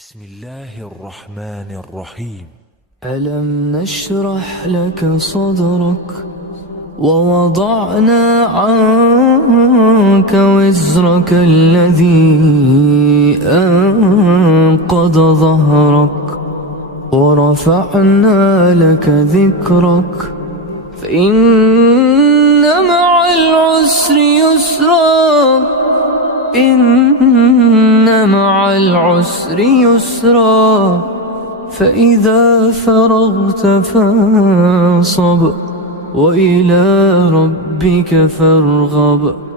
بسم الله الرحمن الرحيم. ألم نشرح لك صدرك ووضعنا عنك وزرك الذي أنقض ظهرك ورفعنا لك ذكرك فإن مع العسر يسرا إن مع العسر يسرا فإذا فرغت فانصب وإلى ربك فارغب.